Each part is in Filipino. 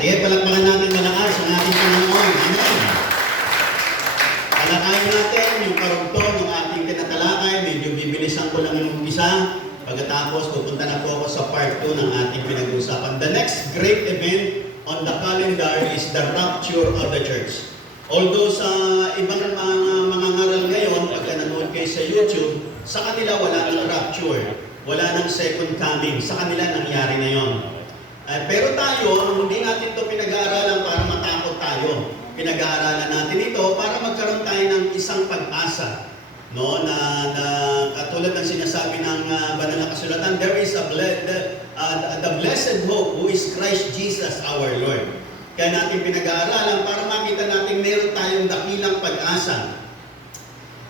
Sige, palakpakan natin malakas ang ating Panginoon. Amen. Talakayin natin yung karugtong ng ating tinatalakay. Medyo bibilisan ko lang yung umpisa. Pagkatapos, pupunta na po ako sa part 2 ng ating pinag-uusapan. The next great event on the calendar is the rapture of the church. Although sa ibang mga ngaral ngayon, pagka nanood kayo sa YouTube, sa kanila wala ng rapture. Wala ng second coming. Sa kanila nangyari na yon. Pero tayo, hindi natin ito pinag-aaralan para matakot tayo. Pinag-aaralan natin ito para magkaroon tayo ng isang pag-asa. No? Na katulad ng sinasabi ng banal na kasulatan, there is the blessed hope who is Christ Jesus our Lord. Kaya natin pinag-aaralan para makita natin meron tayong dakilang pag-asa.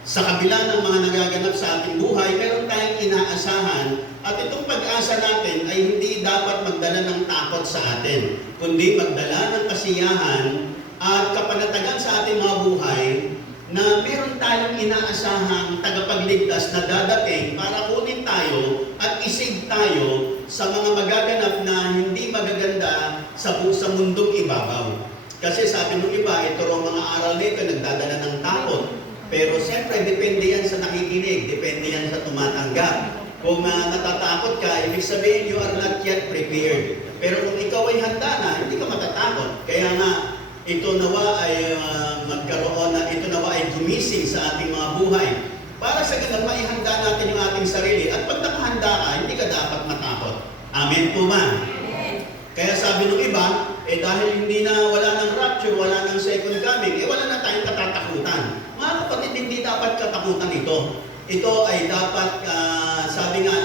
Sa kabila ng mga nagaganap sa ating buhay, meron tayong inaasahan at itong pag-asa natin ay hindi dapat magdala ng takot sa atin, kundi magdala ng kasiyahan at kapanatagan sa ating mga buhay na meron tayong inaasahang tagapagligtas na dadating para kunin tayo at isig tayo sa mga magaganap na hindi magaganda sa mundong ibabaw. Kasi sabi ng iba, ito rin mga aral nito nagdadala ng takot. Pero siyempre, depende yan sa nakikinig, depende yan sa tumatanggap. Kung natatakot ka, ibig sabihin, you are not yet prepared. Pero kung ikaw ay handa na, hindi ka matatakot. Kaya nga, ito nawa ay ito nawa ay gumising sa ating mga buhay. Para sa ganun, maihanda natin yung ating sarili. At pag nakahanda ka, hindi ka dapat matakot. Amen po ba? Kaya sabi ng iba, dahil hindi na wala ng rapture, wala ng second coming, wala na tayong katatakutan. Mga kapatid, hindi dapat katakutan ito. Ito ay dapat, sabi nga,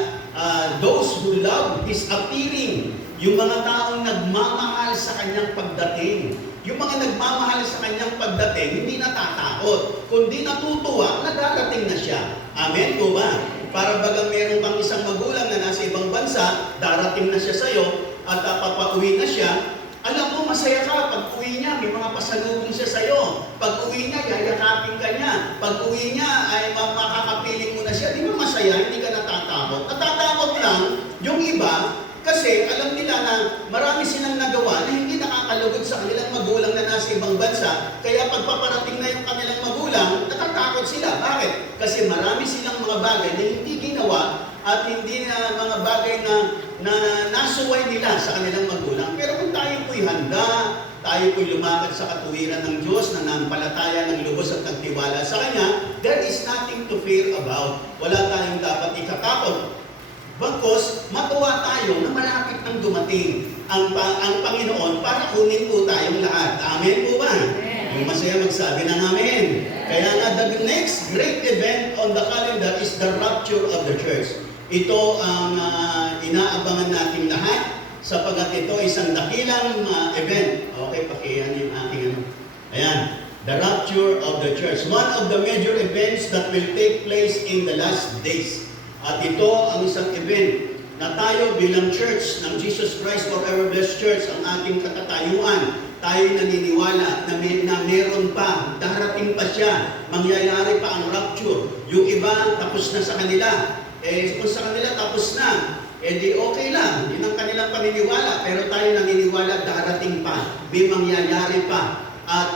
those who love His appearing. Yung mga taong nagmamahal sa Kanyang pagdating. Yung mga nagmamahal sa Kanyang pagdating, hindi natatakot, kundi natutuwa na darating na siya. Amen po ba? Para bagang meron kang isang magulang na nasa ibang bansa, darating na siya sa'yo, at papauwi na siya, alam mo, masaya ka. Pag uwi niya, may mga pasalubong siya sa'yo. Pag uwi niya, yayakapin ka niya. Pag uwi niya, ay makakapiling mo na siya. Di ba masaya? Hindi ka natatakot. Natatakot lang yung iba kasi alam nila na marami silang nagawa na hindi nakakalugod sa kanilang magulang na nasa ibang bansa. Kaya pag paparating na yung kanilang magulang, natatakot sila. Bakit? Kasi marami silang mga bagay na hindi ginawa at hindi na mga bagay na nasuway nila sa kanilang magulang. Pero kung tayo po'y handa, tayo po'y lumakad sa katuwiran ng Diyos, na nampalataya ng lubos at nagtiwala sa Kanya, there is nothing to fear about. Wala tayong dapat ikatakot. Bagkus, matuwa tayo na malapit nang dumating ang Panginoon para kunin po tayong lahat. Amen po ba? Yung masaya magsabi ng amen. Kaya nga, the next great event on the calendar is the rapture of the church. Ito ang inaabangan natin lahat sapagat ito isang dakilang event. Okay, pakiyan yung ating Ayan, the rapture of the church. One of the major events that will take place in the last days. At ito ang isang event na tayo bilang church ng Jesus Christ Forever Blessed Church, ang ating katatayuan, tayo naniniwala na meron pa, darating pa siya, mangyayari pa ang rapture. Yung iba, tapos na sa kanila. Kung sa kanila tapos na, di okay lang. Yun ang kanilang paniniwala. Pero tayo naniniwala, darating pa, may mangyayari pa. At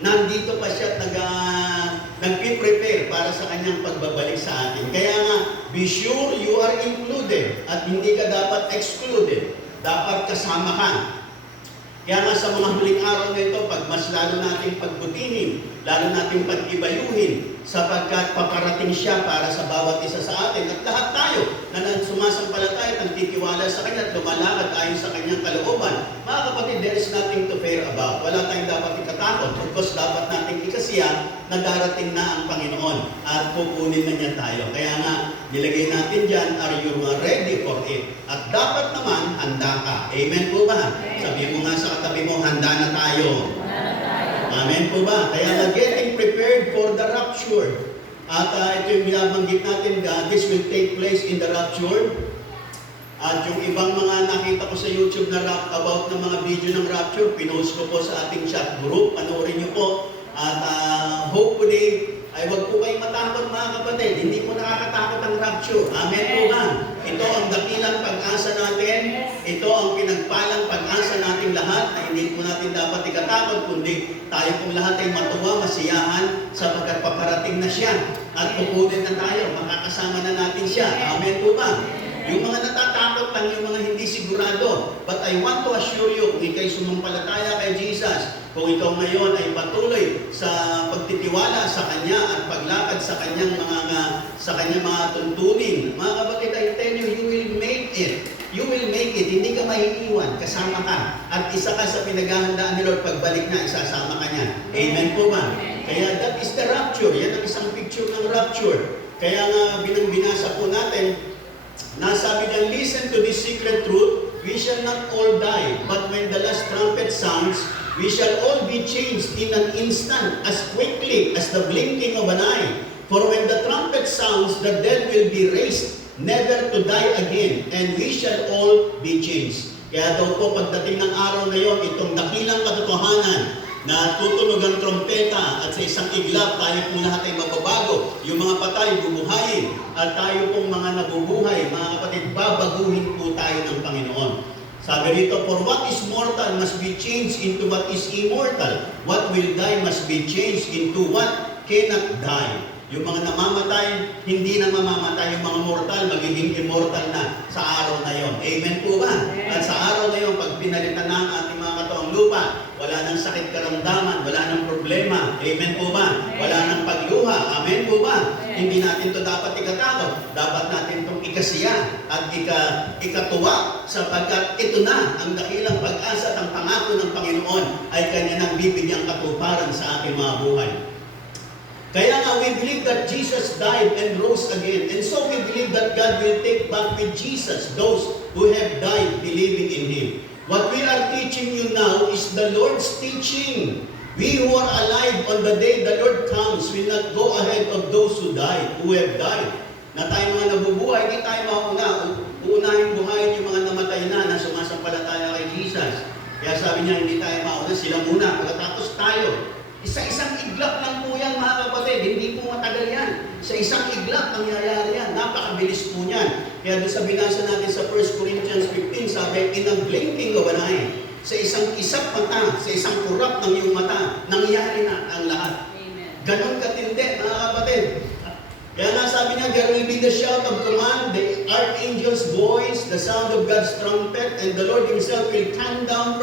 nandito pa siya at nag-prepare para sa kanyang pagbabalik sa atin. Kaya nga, be sure you are included at hindi ka dapat excluded. Dapat kasama ka. Kaya nga sa mga huling araw na ito, mas lalo natin pagbutihin, lalo natin pag-ibayuhin, sapagkat paparating siya para sa bawat isa sa atin. At lahat tayo na sumasampalataya at nagtitiwala sa Kanya at lumalakad ayon sa Kanyang kalooban. Mga kapatid, there is nothing to fear about. Wala tayong dapat ikatakot because dapat natin ikasiya na darating na ang Panginoon at pupunin na niya tayo. Kaya nga, nilagay natin dyan, are you ready for it? At dapat naman, handa ka. Amen po ba? Sabi mo nga sa katabi mo, handa na tayo. Amen po ba? Kaya na getting prepared for the rapture. At ito yung binabanggit natin, this will take place in the rapture. At yung ibang mga nakita ko sa YouTube na about ng mga video ng rapture, pinost ko po sa ating chat group. Panoorin niyo po. At hopefully, ay wag po kayong matakot mga kapatid. Hindi po nakakatakot ang rapture. Amen po ba? Ito ang dakilang pag-asa natin. Ito ang pinagpalang pag-asa nating lahat na hindi po natin dapat ikatakot, kundi tayo pong lahat ay matuwa, masiyahan, sapagkat paparating na siya. At pupunin na tayo, makakasama na natin siya. Amen po ba? Yung mga natatakot lang, yung mga hindi sigurado. But I want to assure you, kung ikay sumampalataya kay Jesus, kung ikaw ngayon ay patuloy sa pagtitiwala sa Kanya at paglakad sa Kanyang mga tuntunin, mga kapatid, I tell you, you will make it. You will make it. Hindi ka maiiwan. Kasama ka. At isa ka sa pinaghahandaan ni Lord. Pagbalik na, isasama ka niya. Amen po ba? Kaya that is the rapture. Yan ang isang picture ng rapture. Kaya nga binasa po natin, nasabi niya, listen to this secret truth. We shall not all die. But when the last trumpet sounds, we shall all be changed in an instant, as quickly as the blinking of an eye. For when the trumpet sounds, the dead will be raised, never to die again, and we shall all be changed. Kaya daw po, pagdating ng araw na yon, itong dakilang katotohanan na tutunog ang trompeta at sa isang iglap, tayo pong lahat ay mababago. Yung mga patay, bubuhayin. At tayo pong mga nabubuhay, mga kapatid, babaguhin po tayo ng Panginoon. Sabi rito, for what is mortal must be changed into what is immortal. What will die must be changed into what cannot die. Yung mga namamatay, hindi na mamamatay. Yung mga mortal, magiging immortal na sa araw na yon. Amen po ba? At sa araw na yon, pag pinalitan na ang ating mga kataong lupa, wala nang sakit karamdaman, wala nang problema. Amen po ba? Wala nang pagluha. Amen po ba? Hindi natin to dapat ikatakot. Dapat natin itong ikasiya at ikatuwa sapagkat ito na ang dakilang pag-asa at ang pangako ng Panginoon ay Kanya nang bibigyang katuparan sa ating mga buhay. Kaya nga, we believe that Jesus died and rose again. And so we believe that God will take back with Jesus those who have died believing in Him. What we are teaching you now is the Lord's teaching. We who are alive on the day the Lord comes will not go ahead of those who have died. Na tayo mga nabubuhay, hindi tayo mauna. Uunahin buhayin yung mga namatay na sumasampalataya kay Jesus. Kaya sabi niya, hindi tayo mauna, sila muna. Pagkatapos tayo. Isa-isang iglap lang po yan, mga kapatid. Hindi po matagal yan. Sa isang iglap, nangyayari yan. Napakabilis po niyan. Kaya doon sa binasa natin sa 1 Corinthians 15, sabi, in a blinking of an eye, sa isang kisap mata, sa isang kurap ng iyong mata, nangyayari na ang lahat. Ganon katindi, mga kapatid. Kaya nga sabi niya, there will be the shout of command, the archangel's voice, the sound of God's trumpet, and the Lord Himself will come down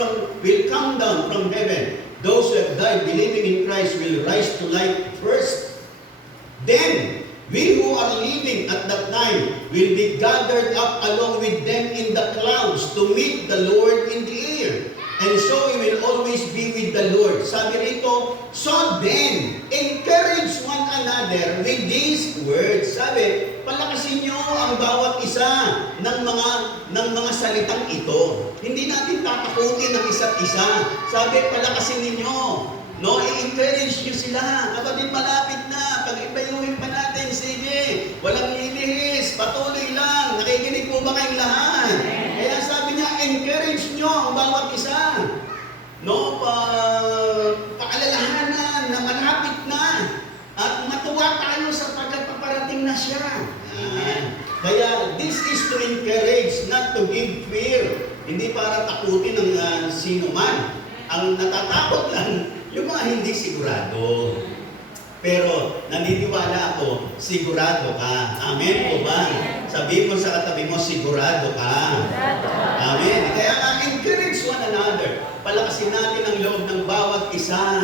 from heaven. Those who have died believing in Christ will rise to life first. Then, we who are living at that time will be gathered up along with them in the clouds to meet the Lord in the air. And so we will always be with the Lord. Sabi rito, so then, encourage one another with these words. Sabi, palakasin nyo ang bawat isa ng mga salitang ito. Hindi natin tatakutin ang isa't isa. Sabi, palakasin ninyo. No, i-encourage nyo sila. Kapatid, malapit na. Pag-ibayuhin pa natin, sige. Walang nilihis. Patuloy lang. Nakikinig po ba kayong lahat? Kaya sabi niya, encourage nyo ang bawat isa. No, paalalahanan na malapit na. At matuwa tayo sa pagpaparating na siya. Kaya, this is to encourage, not to give fear. Hindi para takutin ng sino man. Ang natatakot lang, yung mga hindi sigurado. Pero naniniwala ako, sigurado ka. Amen po ba? Sabihin mo sa katabi mo, sigurado ka. Amen. Kaya encourage one another. Palakasin natin ang loob ng bawat isa.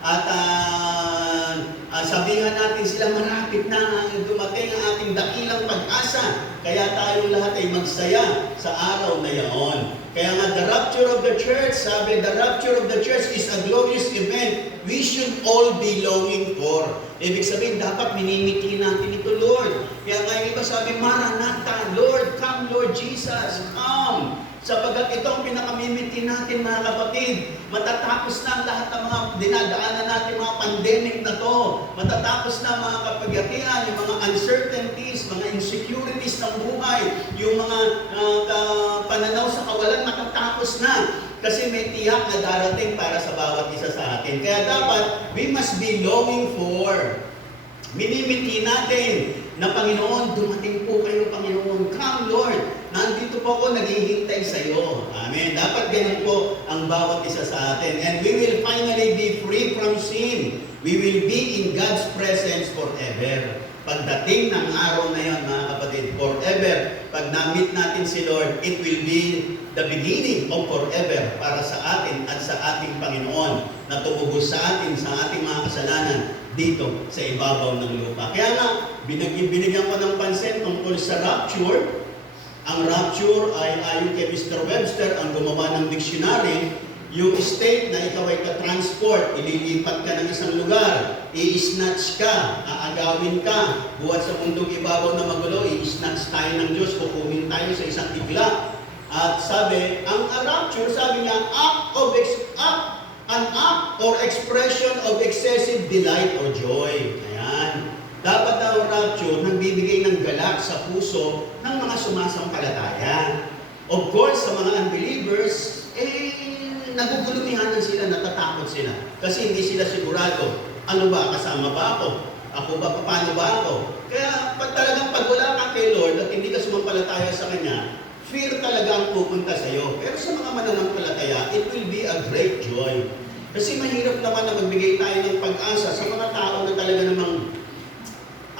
At sabihan natin sila, marapit na dumating ang ating dakilang pag-asa. Kaya tayong lahat ay magsaya sa araw na yaon. Kaya nga, the rapture of the church, sabi, the rapture of the church is a glorious event we should all be longing for. Ibig sabihin, dapat minimiti natin ito, Lord. Kaya nga, yung iba sabi, Maranatha, Lord, come, Lord Jesus, come. Sapagkat ito ang pinakamimiti natin, mga kapatid. Matatapos na ang lahat ng mga dinadaanan natin, mga pandemic na to. Matatapos na mga kapagyatian, yung mga uncertainties, mga insecurities ng buhay, yung mga pananaw sa kawalan, matatapos na. Kasi may tiyak na darating para sa bawat isa sa atin. Kaya dapat, we must be longing for. Minimiti natin na Panginoon, dumating po kayo, Panginoon. Come, Lord. nandito po ako naghihintay sa iyo. Amen. Dapat ganun po ang bawat isa sa atin. And we will finally be free from sin. We will be in God's presence forever. Pagdating ng araw na yon, mga kapatid, forever, pag na-meet natin si Lord, it will be the beginning of forever para sa atin at sa ating Panginoon na tumubos sa atin, sa ating mga kasalanan dito sa ibabaw ng lupa. Kaya nga, binigyan ko ng pansin tungkol sa rapture. Ang rapture ay ayon kay Mr. Webster, ang gumawa ng dictionary, yung state na ikaw ay ka-transport, ililipat ka ng isang lugar, i-snatch ka, aagawin ka, buhat sa mundong ibabaw na magulo, i-snatch tayo ng Diyos, kukunin tayo sa isang igla. At sabi, ang rapture, sabi niya, an act or expression of excessive delight or joy. Ayan. Dapat ang rapture nagbibigay ng galak sa puso ng mga sumasampalataya. Of course, sa mga unbelievers, nagugulumihanan sila, natatakot sila. Kasi hindi sila sigurado, ano ba, kasama ba ako? Ako ba, paano ba ako? Kaya pag talagang pag wala ka kay Lord at hindi ka sumampalataya sa Kanya, fear talaga ang pupunta sa iyo. Pero sa mga mananampalataya, it will be a great joy. Kasi mahirap naman na magbigay tayo ng pag-asa sa mga tao na talaga namang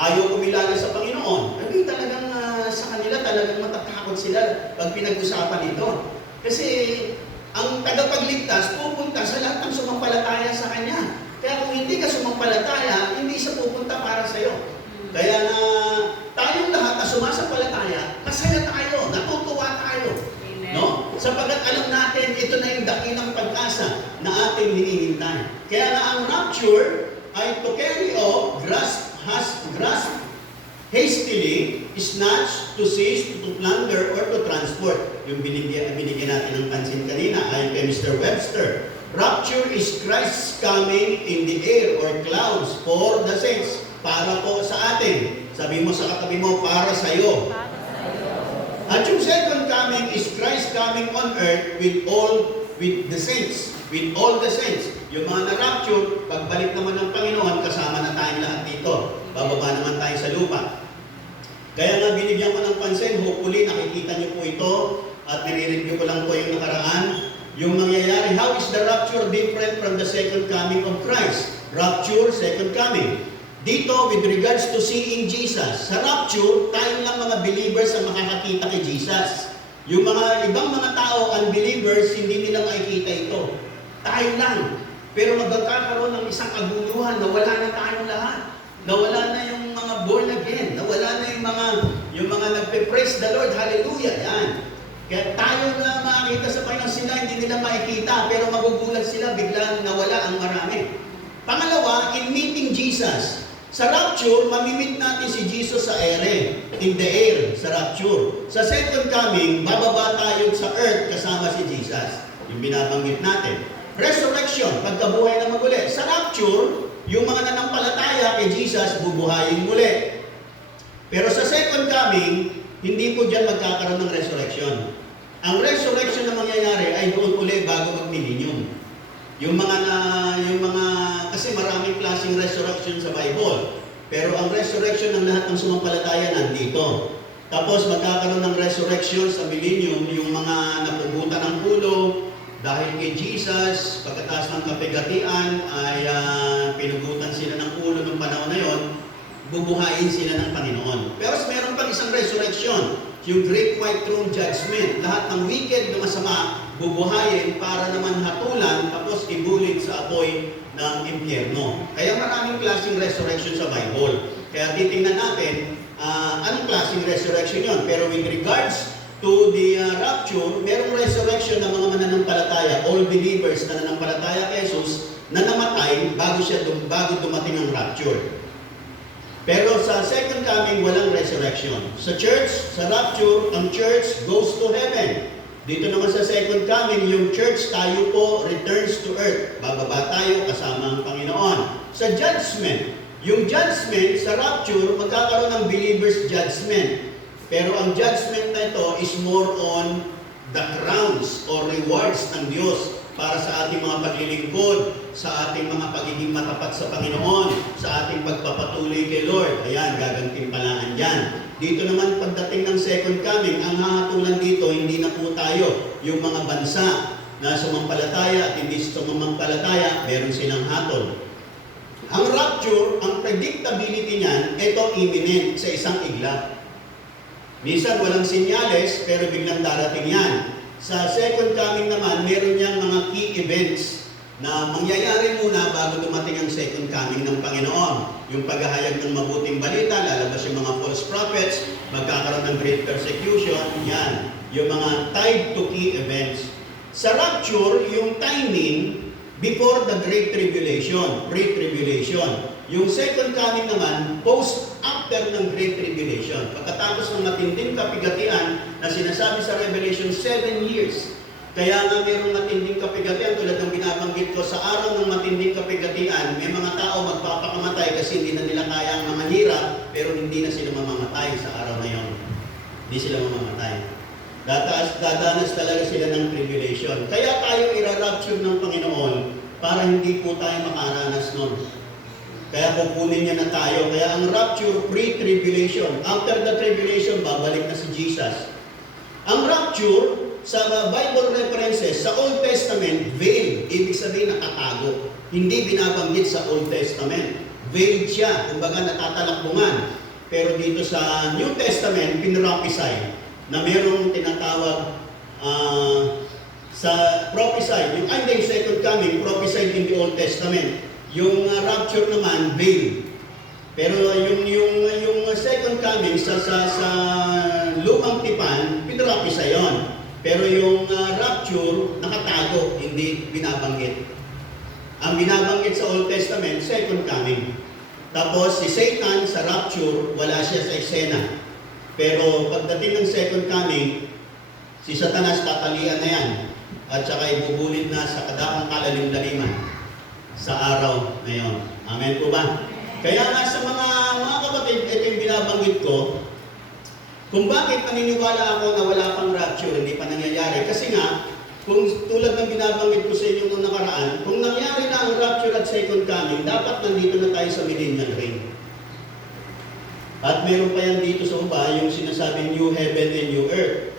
ayaw kumilala sa Panginoon. Kasi talagang sa kanila talagang matatakot sila pag pinag-usapan ito. Kasi ang tagapagligtas pupunta sa lahat ng sumampalataya sa Kanya. Kaya kung hindi ka sumampalataya, hindi siya pupunta para sa iyo. Kaya na tayong lahat na sumasampalataya, masaya tayo, natutuwa tayo. Amen. No? Sapagkat alam natin, ito na yung dakilang pag-asa na ating hinihintay. Kaya na ang rapture ay to carry off, grasp hastily, snatch, to seize, to plunder, or to transport. Yung binigyan natin ng pansin kanina ay kay Mr. Webster. Rapture is Christ's coming in the air or clouds for the saints. Para po sa atin. Sabi mo sa katabi mo, para sa iyo. At yung second coming is Christ coming on earth with the saints. With all the saints. Yung mga na-rapture, pagbalik naman ng Panginoon, kasama na tayong lahat dito. Bababa naman tayo sa lupa. Kaya nga binigyan ko ng pansin, hopefully nakikita niyo po ito at nire-review ko lang po yung nakaraan. Yung mangyayari, how is the rapture different from the second coming of Christ? Rapture, second coming. Dito, with regards to seeing Jesus, sa rapture, tayo lang mga believers ang makakakita kay Jesus. Yung mga ibang mga tao, unbelievers, hindi nila makikita ito. Tayo lang. Pero magkakaroon ng isang kaguluhan na wala na tayong lahat. Nawala na yung mga born again. Nawala na yung mga nagpe-praise the Lord. Hallelujah. Yan. Kaya tayo na makikita sa Panginoon, sila hindi nila makikita. Pero magugulat sila, biglang nawala ang marami. Pangalawa, in meeting Jesus. Sa rapture, mamimit natin si Jesus sa ere. In the air, sa rapture. Sa second coming, bababa tayo sa earth kasama si Jesus. Yung binabanggit natin. Resurrection, pagkabuhay na maguli. Sa rapture, yung mga nanampalataya kay Jesus, bubuhayin muli. Pero sa second coming, hindi po dyan magkakaroon ng resurrection. Ang resurrection na mangyayari ay doon uli bago mag-millennium. Kasi maraming klaseng resurrection sa Bible. Pero ang resurrection ng lahat ng sumampalataya nandito. Tapos magkakaroon ng resurrection sa millennium, yung mga napugutan ng ulo, dahil kay Jesus, pagkatapos ng kapigatian, ay pinugutan sila ng ulo ng panahon na yon, bubuhayin sila ng Panginoon. Pero meron pang isang resurrection, yung Great White Throne Judgment. Lahat ng wicked na masama, bubuhayin para naman hatulan, tapos ibulit sa apoy ng impyerno. Kaya maraming klaseng resurrection sa Bible. Kaya titingnan natin, anong klaseng resurrection yon. Pero with regards to the rapture, merong resurrection ng mga mananampalataya, all believers na nanampalataya kay Jesus, na namatay bago dumating ang rapture. Pero sa second coming, walang resurrection. Sa church, sa rapture, ang church goes to heaven. Dito naman sa second coming, yung church, tayo po returns to earth. Bababa tayo kasama ang Panginoon. Sa judgment, yung judgment sa rapture, magkakaroon ng believer's judgment. Pero ang judgment na ito is more on the crowns or rewards ng Diyos para sa ating mga paglilingkod, sa ating mga pagiging matapat sa Panginoon, sa ating pagpapatuloy kay Lord. Ayan, gagantimpalaan yan. Dito naman pagdating ng second coming, ang hahatulan dito, hindi na po tayo. Yung mga bansa na sumampalataya at hindi sumampalataya, meron silang hatol. Ang rapture, ang predictability niyan, ito imminent sa isang iglap. Minsan walang sinyales, pero biglang darating yan. Sa second coming naman, meron niyang mga key events na mangyayari muna bago dumating ang second coming ng Panginoon. Yung paghahayag ng mabuting balita, lalabas yung mga false prophets, magkakaroon ng great persecution, yan. Yung mga tied to key events. Sa rapture, yung timing before the great tribulation, pre-tribulation. Yung second coming naman, after ng great tribulation. Pagkatapos ng matinding kapigatian na sinasabi sa Revelation, 7 years. Kaya nga mayroong matinding kapigatian tulad ng binabanggit ko, sa araw ng matinding kapigatian, may mga tao magpapakamatay kasi hindi na nila kaya ang mga hirap, pero hindi na sila mamamatay sa araw na yon. Hindi sila mamamatay. Dadanas talaga sila ng tribulation. Kaya tayo ira-rapture ng Panginoon para hindi po tayo makaranas nun. Kaya kukunin niya na tayo. Kaya ang rapture, pre-tribulation. After the tribulation, babalik na si Jesus. Ang rapture, sa Bible references, sa Old Testament, veiled. Ibig sabihin, nakatago. Hindi binabanggit sa Old Testament. Veiled siya, kumbaga natatalakbungan. Pero dito sa New Testament, pinrophesy na mayroong tinatawag sa prophesy. Yung second coming, prophesied in the Old Testament. Yung rapture naman, veiled. Pero yung second coming sa lumang tipan, pinrophesy yon. Pero yung rapture, nakatago, hindi binabanggit. Ang binabanggit sa Old Testament, second coming. Tapos si Satan sa rapture, wala siya sa eksena. Pero pagdating ng second coming, si Satanas tatalian na yan. At saka ibubulit na sa kadakang kalalim-laliman sa araw na yon. Amen po ba? Kaya nga sa mga kapatid, ito yung binabanggit ko, kung bakit naniniwala ako na wala pang rapture, hindi pa nangyayari. Kasi nga, kung tulad ng binabanggit ko sa inyo nung nakaraan, kung nangyari na ang rapture at second coming, dapat nandito na tayo sa millennial reign. At meron pa yan dito sa uba, yung sinasabing new heaven and new earth.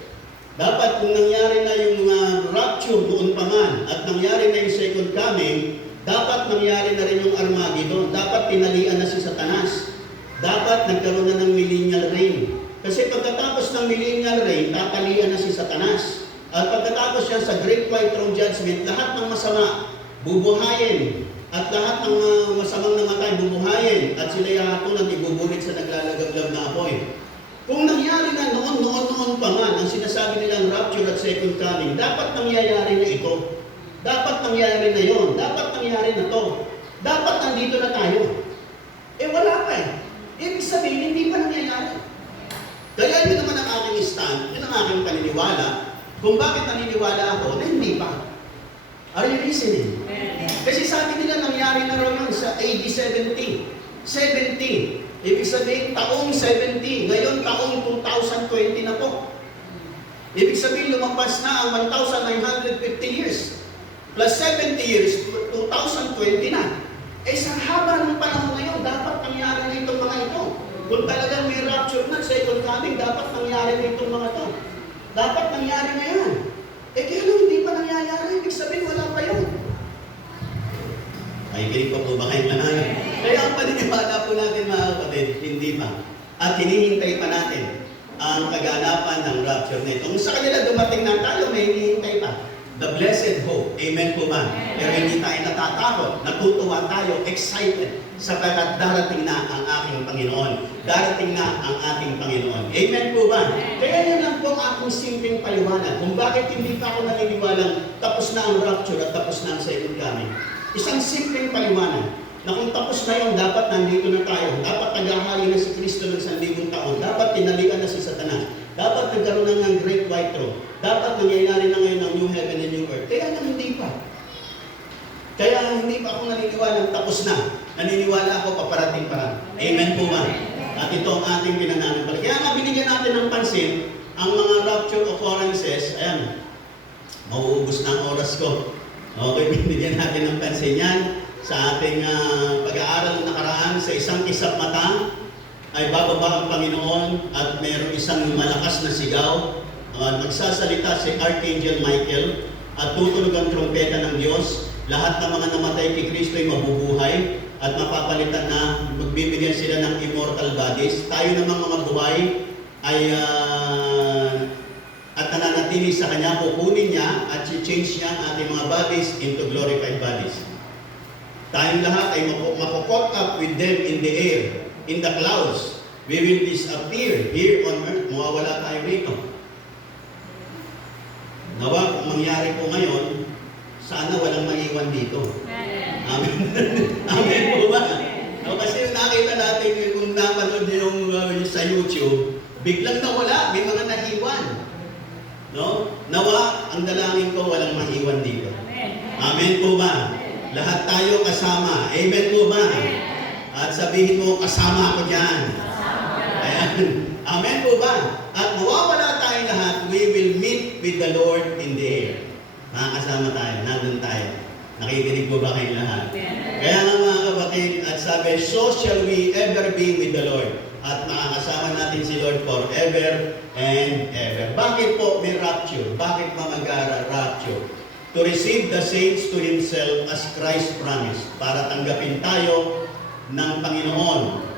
Dapat kung nangyari na yung rapture doon pa man, at nangyari na yung second coming, dapat nangyari na rin yung Armageddon. Dapat pinalian na si Satanas. Dapat nagkaroon na ng millennial reign. Kasi pagkatapos ng millennial reign, tatalian na si Satanas. At pagkatapos yan sa Great White Throne Judgment, lahat ng masama, bubuhayin. At lahat ng masamang namatay, bubuhayin. At sila yahatulan, ibubulit sa naglalagablab na apoy. Kung nangyari na noon pa man, ang sinasabi nilang rapture at second coming, dapat nangyayari na ito. Dapat nangyari na yon. Dapat nangyari na to. Dapat nandito na tayo. Wala pa eh. Ibig sabihin, hindi pa nangyayari. Kaya yun naman ang aking stand, yun ang aking paniniwala, kung bakit naniniwala ako na hindi pa. Are you listening? Kasi sabi nila nangyari na raw yun sa AD 70. 70. Ibig sabihin, taong 70. Ngayon, taong 2020 na po. Ibig sabihin, lumampas na ang 1,950 years. Plus 70 years, 2020 na. Sa haba ng panahon ngayon, dapat nangyari na itong mga ito. Kung talagang may rapture na, second coming, dapat nangyari na itong mga ito. Dapat nangyari na yan. Kaya lang hindi pa nangyayari, ibig sabihin wala pa yun. Ay, kinig pa po ba kayong manalo? Kaya ang paniniwala po natin mga kapatid, hindi pa. At hinihintay pa natin ang kaganapan ng rapture na ito. Kung sa kanila dumating na tayo, may hinihintay pa. The blessed hope. Amen po ba? Pero hindi tayo natatakot. Natutuwa tayo, excited, sapagkat darating na ang aking Panginoon. Darating na ang ating Panginoon. Amen po ba? Kaya yun lang po ang aking simpleng paliwanag. Kung bakit hindi pa ako naniniwalang tapos na ang rapture at tapos na ang second coming. Isang simpleng paliwanag na kung tapos na yun, dapat nandito na tayo. Dapat naghahali na si Kristo ng 1,000 taon. Dapat tinalikan na si Satanas. Dapat nagkaroon na ng Great White Throne. Dapat nangyayari na ngayon ang new heaven and new earth. Kaya lang hindi pa. Kaya hindi pa ako naniniwala tapos na. Naniniwala ako paparating pa. Amen po ba? At ito ang ating pinananampalataya. Kaya nga binigyan natin ng pansin ang mga rapture occurrences. Ayan, mauubos na ang oras ko. Okay, binigyan natin ng pansin yan sa ating pag-aaral na nakaraan. Sa isang kisap mata ay bababa ang Panginoon at mayroong isang malakas na sigaw. Nagsasalita si Archangel Michael at tutunog ang trumpeta ng Diyos. Lahat ng mga namatay kay Kristo ay mabubuhay at mapapalitan na, magbibigyan sila ng immortal bodies. Tayo namang mga buhay ay at nananatili sa Kanya, kukunin niya at change niya ang ating mga bodies into glorified bodies. Tayong lahat ay mapokot up with them in the air, in the clouds. We will disappear here on earth. Mawawala tayo rito. Nawa, kung mangyari po ngayon, sana walang maiwan dito. Amen. Amen po ba? No, kasi nakita natin kung napanood niyo yung sa YouTube, biglang nawala, may mga nahiwan. No? Nawa, ang dalangin ko walang maiwan dito. Amen po ba? Lahat tayo kasama. Amen po ba? At sabihin mo, kasama ako dyan. Ayan. Amen po ba? At mawawala tayong lahat, we will meet with the Lord in the air. Makakasama tayo, nandun tayo. Nakikinig po ba kayong lahat? Kaya nga mga kapatid, at sabi, so shall we ever be with the Lord. At makakasama natin si Lord forever and ever. Bakit po may rapture? Bakit pa mag-rapture? To receive the saints to Himself as Christ promised. Para tanggapin tayo ng Panginoon.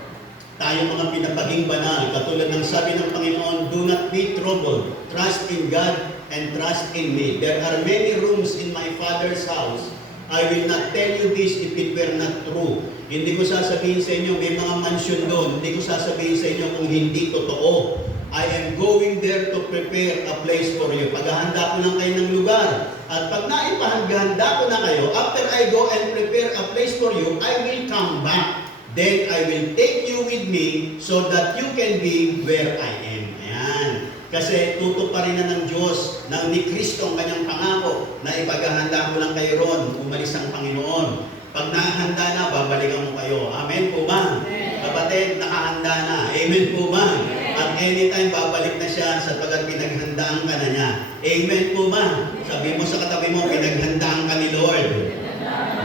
Tayo mga pinapaging banal. Katulad ng sabi ng Panginoon, do not be troubled. Trust in God and trust in me. There are many rooms in my Father's house. I will not tell you this if it were not true. Hindi ko sasabihin sa inyo, may mga mansion doon. Hindi ko sasabihin sa inyo kung hindi totoo. I am going there to prepare a place for you. Paghahanda ko lang kayo ng lugar. At pag naipahanda ko na kayo, after I go and prepare a place for you, I will come back. Then I will take you with me so that you can be where I am. Ayan. Kasi tutuparin na ng Diyos, ng ni Kristo ang kanyang pangako na ipaghahanda ko lang kayo ron, umalis ang Panginoon. Pag nakahanda na, babalikan mo kayo. Amen po ba? Kapatid, nakahanda na. Amen po ba? At anytime, babalik na siya sapagkat pinaghandaan ka na niya. Amen po ba? Sabi mo sa katabi mo, pinaghandaan ka ni Lord.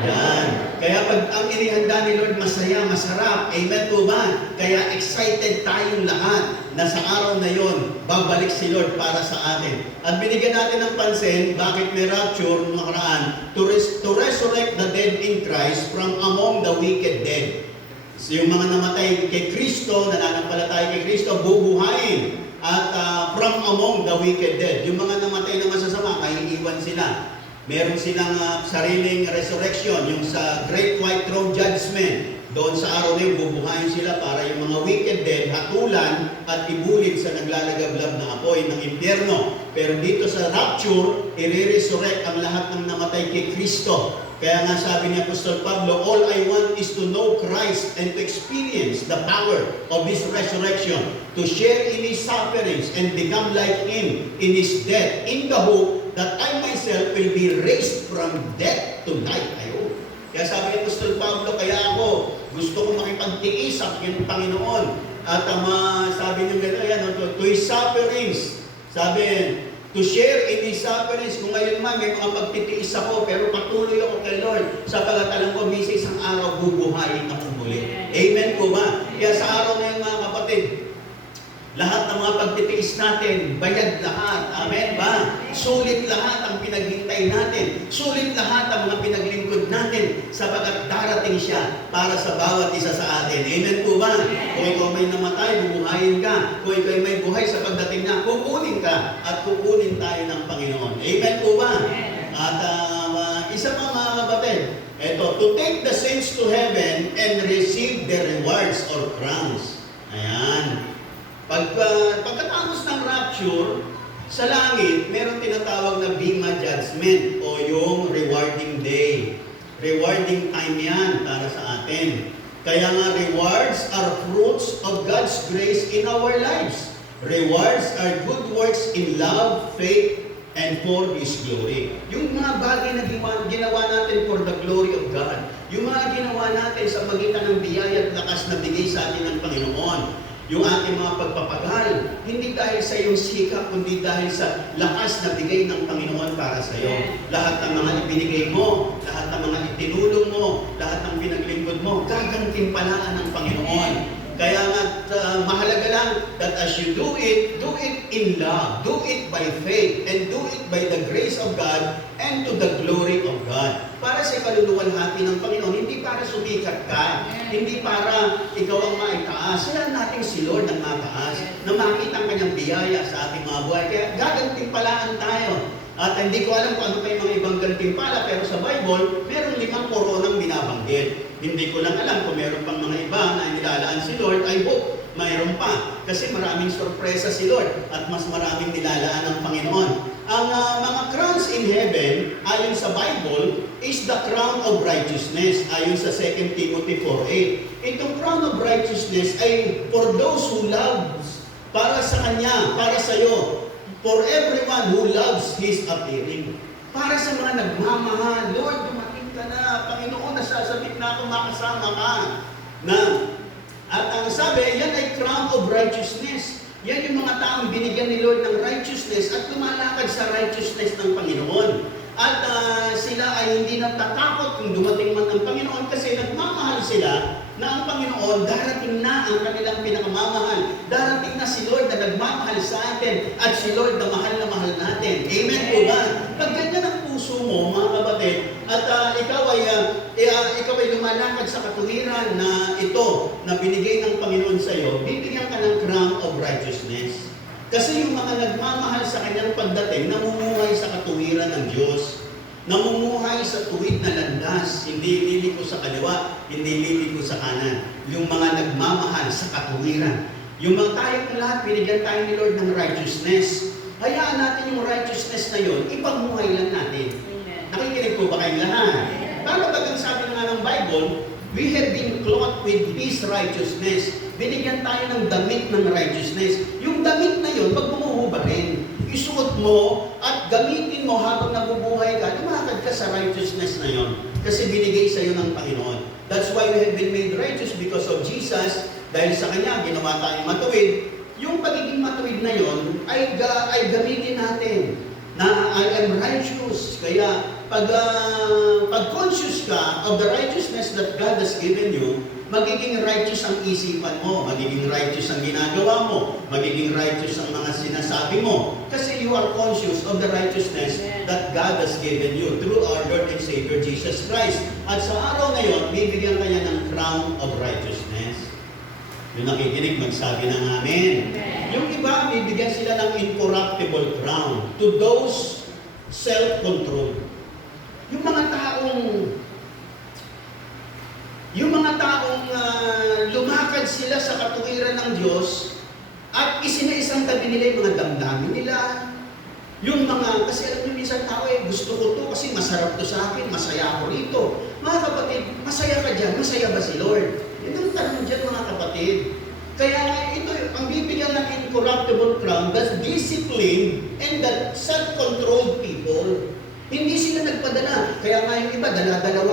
Yan. Kaya pag ang inihanda ni Lord, masaya, masarap. Amen po ba? Kaya excited tayong lahat na sa araw na yon, babalik si Lord para sa atin. At binigyan natin ng pansin, bakit may rapture nung nakaraan? To resurrect the dead in Christ from among the wicked dead. So, yung mga namatay kay Kristo, nananampalataya kay Kristo, bubuhayin. At from among the wicked dead. Yung mga namatay na masasama, maiiwan sila. Meron silang sariling resurrection, yung sa Great White Throne Judgment. Doon sa araw na yun, bubuhayin sila para yung mga wicked dead, hatulan at ibulid sa naglalagablab na apoy ng impyerno. Pero dito sa rapture, i-resurrect ang lahat ng namatay kay Kristo. Kaya nga sabi ni Apostol Pablo, all I want is to know Christ and to experience the power of His resurrection, to share in His sufferings and become like Him in His death, in the hope that I myself will be raised from death to life. Ayun. Kaya sabi ni Apostol Pablo, kaya ako gusto ko makipagtiis sa aking Panginoon. At sabi niya gano'n, yan, to His sufferings. Sabi, to share in His sufferings. Kung ngayon man, may mga pagtitiis ako, pero patuloy ako kay Lord. Sapagkat alam ko, misa isang araw, bubuhayin ako muli. Amen po ba? Kaya sa araw na yun, mga kapatid, lahat ng mga pagtitiis natin, bayad lahat. Amen ba? Sulit lahat ang pinaghintay natin. Sulit lahat ang mga pinaglingkod natin sapagkat darating siya para sa bawat isa sa atin. Amen po ba? Kung ikaw may namatay, bubuhayin ka. Kung ikaw may buhay sa pagdating na, kukunin ka at kukunin tayo ng Panginoon. Amen po ba? At isa pa mga kapatid, eto, to take the saints to heaven and receive their rewards or crowns. Ayan. Pagkatapos ng rapture, sa langit, meron tinatawag na Bema Judgment o yung rewarding day. Rewarding time yan para sa atin. Kaya nga, rewards are fruits of God's grace in our lives. Rewards are good works in love, faith, and for His glory. Yung mga bagay na ginawa natin for the glory of God. Yung mga ginawa natin sa magitan ng biyaya at lakas na bigay sa atin ng Panginoon. yung ating mga pagpapagal, hindi dahil sa iyong sikap, kundi dahil sa lakas na bigay ng Panginoon para sa iyo. Lahat ng mga ibinigay mo, lahat ng mga itinulong mo, lahat ng pinaglingkod mo, gagantimpalaan ng Panginoon. Kaya nga, mahalaga lang that as you do it in love, do it by faith, and do it by the grace of God and to the glory of God. Para sa kaluluwalhati ng Panginoon, hindi para sumikat ka, hindi para ikaw ang maitaas. Kaya natin si Lord ang mataas, na makita ang kanyang biyaya sa ating mga buhay. Kaya gagantimpalaan tayo. At hindi ko alam kung ano pa yung mga ibang gantimpala, pero sa Bible, merong 5 koronang binabanggit. Hindi ko lang alam kung meron pang mga iba na nilalaan si Lord. I hope mayroon pa. Kasi maraming sorpresa si Lord at mas maraming nilalaan ng Panginoon. Ang mga crowns in heaven, ayon sa Bible, is the crown of righteousness. Ayon sa 2 Timothy 4:8. Itong crown of righteousness ay for those who loves, para sa Kanya, para sa iyo. For everyone who loves His appearing. Para sa mga nagmamahal, Lord, dumating ka na. Panginoon, nasasabik na ako, makasama ka. At ang sabi, yan ay crown of righteousness. Yan yung mga taong binigyan ni Lord ng righteousness at lumalakad sa righteousness ng Panginoon. At sila ay hindi natatakot kung dumating man ang Panginoon kasi nagmamahal sila na ang Panginoon, darating na ang kanilang pinakamamahal. Darating na si Lord na nagmamahal sa atin at si Lord na mahal natin. Amen po ba? Pag ganyan ang puso mo, mga kapatid, at ikaw ay lumalakad sa katuwiran na ito, na binigay ng Panginoon sa iyo, bibigyan ka ng crown of righteousness. Kasi yung mga nagmamahal sa kanyang pagdating, namumuhay sa katuwiran ng Diyos. Namumuhay sa tuwid na landas, hindi liliko sa kaliwa, hindi liliko sa kanan. Yung mga nagmamahal sa katuwiran. Yung mga tayong lahat, binigyan tayo ni Lord ng righteousness. Hayaan natin yung righteousness na yun, ipagmuhay lang natin. Nakikinig po ba kayong lahat? Para bagang sabi nga ng Bible, we have been clothed with His righteousness. Binigyan tayo ng damit ng righteousness. Yung damit na yun, pag bumuhubarin, isuot mo at gamitin mo habang nabubuhay ka, lumakad ka sa righteousness na yon. Kasi binigay sa iyo ng Panginoon. That's why we have been made righteous because of Jesus. Dahil sa Kanya, ginawa tayong matuwid. Yung pagiging matuwid na yon ay gamitin natin na I am righteous. Kaya pag conscious ka of the righteousness that God has given you, magiging righteous ang isipan mo, magiging righteous ang ginagawa mo, magiging righteous ang mga sinasabi mo. Kasi you are conscious of the righteousness that God has given you through our Lord and Savior Jesus Christ. At sa araw na yon, bibigyan ka niya ng crown of righteousness. Yung nakikinig, magsabi ng amen. Yung iba, bibigyan sila ng incorruptible crown to those self-control. Yung mga taong lumakad sila sa katuwiran ng Diyos at isinaisang tabi nila yung mga damdamin nila. Yung mga, kasi alam niyo minsan tao gusto ko to kasi masarap to sa akin, masaya ako rito. Mga kapatid, masaya ka dyan, masaya ba si Lord? Yan ang tanong dyan mga kapatid. Kaya ito, ang bibigyan ng incorruptible crown, that's discipline and that self-controlled people. Hindi sila nagpadala. Kaya nga yung iba, dala-dalawa